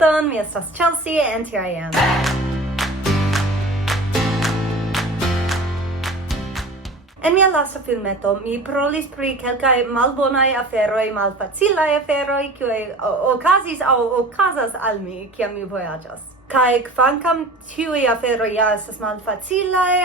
saluton, mi estas Chelsea and here I am. En mia lasta filmeto, mi parolis pri kelkaj malbonaj aferoj, malfacilaj aferoj, kiuj okazis aŭ okazas al mi, kiam mi vojaĝas. Kaj kvankam tiuj aferoj ja estas malfacilaj,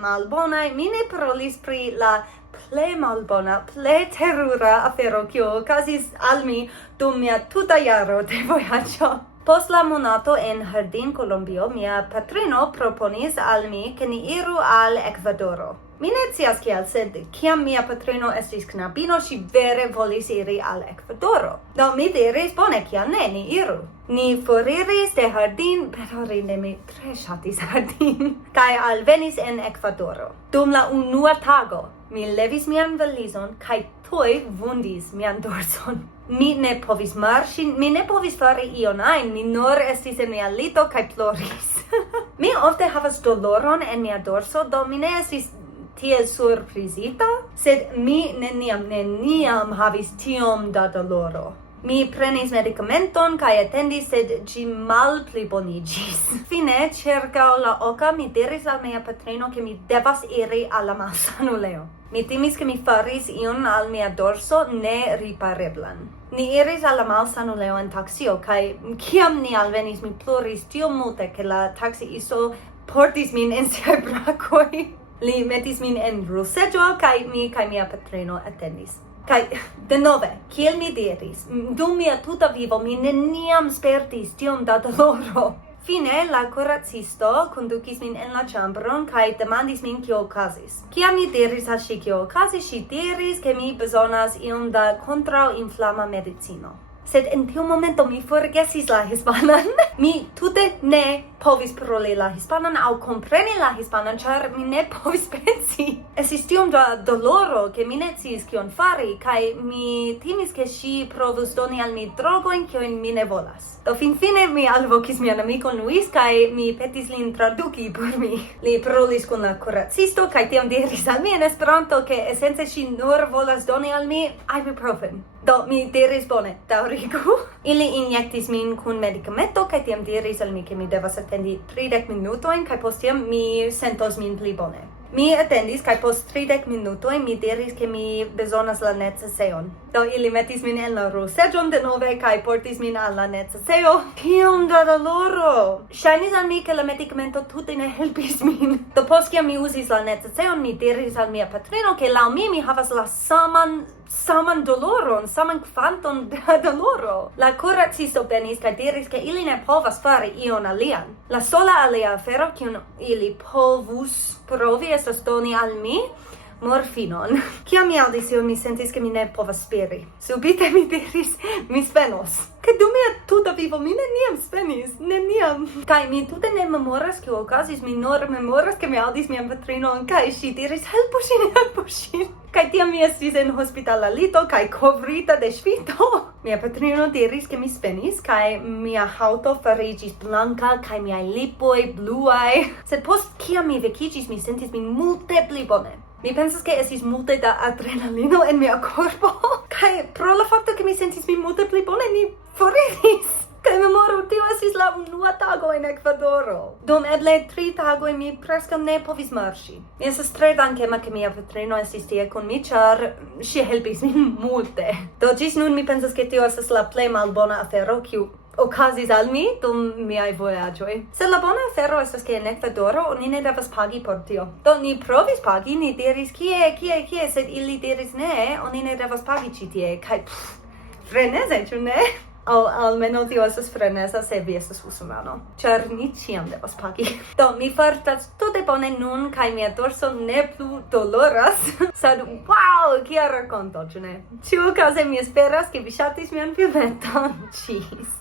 malbonaj, mi ne parolis pri la plej malbona, plej terura afero, kiu okazis al mi dum mia tuta jaro de vojaĝo. Post la monato en Jardin Colombio, mia patrino proponis al mi, ke ni iru al Ekvadoro. Mi ne scias kial, sed kiam mia patrino estis knabino, ŝi vere volis iri al Ekvadoro. Do mi diris, bone, kial ne, ni iru. Ni foriris de Jardin, Bedaŭrinde mi tre ŝatis Jardin, kaj alvenis en Ekvadoro. Dum la unua tago, mi levis mian valizon kaj tuj vundis mian dorson. Mi ne povis marŝi, mi ne povis fari ion ajn, mi nur estis en mia lito kaj ploris. Mi ofte havas doloron en mia dorso, do mi ne estis tiel surprizita, sed mi neniam havis tiom da doloro. Mi prenis medikamenton kaj atendis, sed ĝi malpliboniĝis. Fine, ĉirkaŭ la oka, mi diris al mia patrino, ke mi devas iri al la Malsanulejo. Mi timis, ke mi faris ion al mia dorso neripareblan. Ni iris al la Malsanulejo en taksio, kaj kiam ni alvenis, mi ploris tiom multe, ke la taksiisto portis min en siaj brakoj. Li metis min en ruseĝo, kaj mi kaj mia patrino atendis. Kaj denove, kiel mi diris, dum mia tuta vivo mi neniam spertis tiom da doloro. Fine, la kuracisto kondukis min en la ĉambron kaj demandis min kio okazis. Kiam mi diris al ŝi kio okazis, ŝi diris, ke mi bezonas iom da kontraŭinflama medicino. Sed en tiu momento mi forgesis la hispanan. Mi tute ne povis paroli la hispanan aŭ kompreni la hispanan, ĉar mi ne povis pensi. Estis tiom da doloro, ke mi ne sciis kion fari, kaj mi timis, ke ŝi provus doni al mi drogojn, kiujn mi ne volas. Do finfine mi alvokis mian amikon Luis, kaj mi petis lin traduki por mi. Li parolis kun la kuracisto, kaj tiam diris al mi en Esperanto, ke esence ŝi nur volas doni al mi ibuprofen. Do mi diris bone, daŭrigu. Ili injektis min kun medikamento, kaj tiam diris al mi, ke mi devas atendi 30 minutojn, kaj post tiam mi sentos min pli bone. Mi atendis, kaj post 30 minutoj mi diris, ke mi bezonas la necesejon. Do ili metis min en la ruseĝon denove kaj portis min al la necesejo. Kiom da doloro! Ŝajnis al mi, ke la medikamento tute ne helpis min. Do post kiam mi uzis la necesejon, mi diris al mia patrino, ke laŭ mi havas la saman doloron, saman kvanton da doloro. La kuracisto venis kaj diris, ke ili ne povas fari ion alian. La sola alia afero, kiun ili povus provi, estas doni al mi morfinon. Kiam mi aŭdis tion, mi sentis, ke mi ne povas spiri. Subite mi diris, mi spenos. Kaj dum mia tuta vivo mi neniam spenis, neniam. Kaj mi tute ne memoras kio okazis, mi nur memoras, ke mi aŭdis mian patrinon, kaj ŝi diris, helpu ŝin. Kaj tiam mi estis en hospitala lito, kaj kovrita de ŝvito. Mia patrino diris, ke mi spenis, kaj mia haŭto fariĝis blanka, kaj miaj lipoj bluaj. Sed post kiam mi vekiĝis, mi sentis min multe pli bone. Mi pensas, ke estis multe da adrenalino en mia korpo, kaj pro la fakto, ke mi sentis min multe pli bone, mi foriris. Kaj memoru, tio estis la unua tago en Ekvadoro. Dum eble 3 tagoj mi preskaŭ ne povis marŝi. Mi estas tre dankema, ke mia patrino estis tie kun mi, ĉar ŝi helpis min multe. Do ĝis nun mi pensas, ke tio estas la plej malbona afero, kiu okazis al mi dum miaj vojaĝoj. Sed la bona afero estas, ke en Ekvadoro oni ne devas pagi por tio. Do ni provis pagi, ni diris kie, sed ili diris ne, oni ne devas pagi ĉi tie. Kaj freneze, ĉu ne? Almeno tio estas freneza se vi estas usonano, ĉar ni ĉiam devas pagi. Do mi fartas tute bone nun, kaj mia dorso ne plu doloras. Sed wow, kia rakonto, ĉu ne? Ĉiuokaze mi esperas, ke vi ŝatis mian filmeton. Cheese.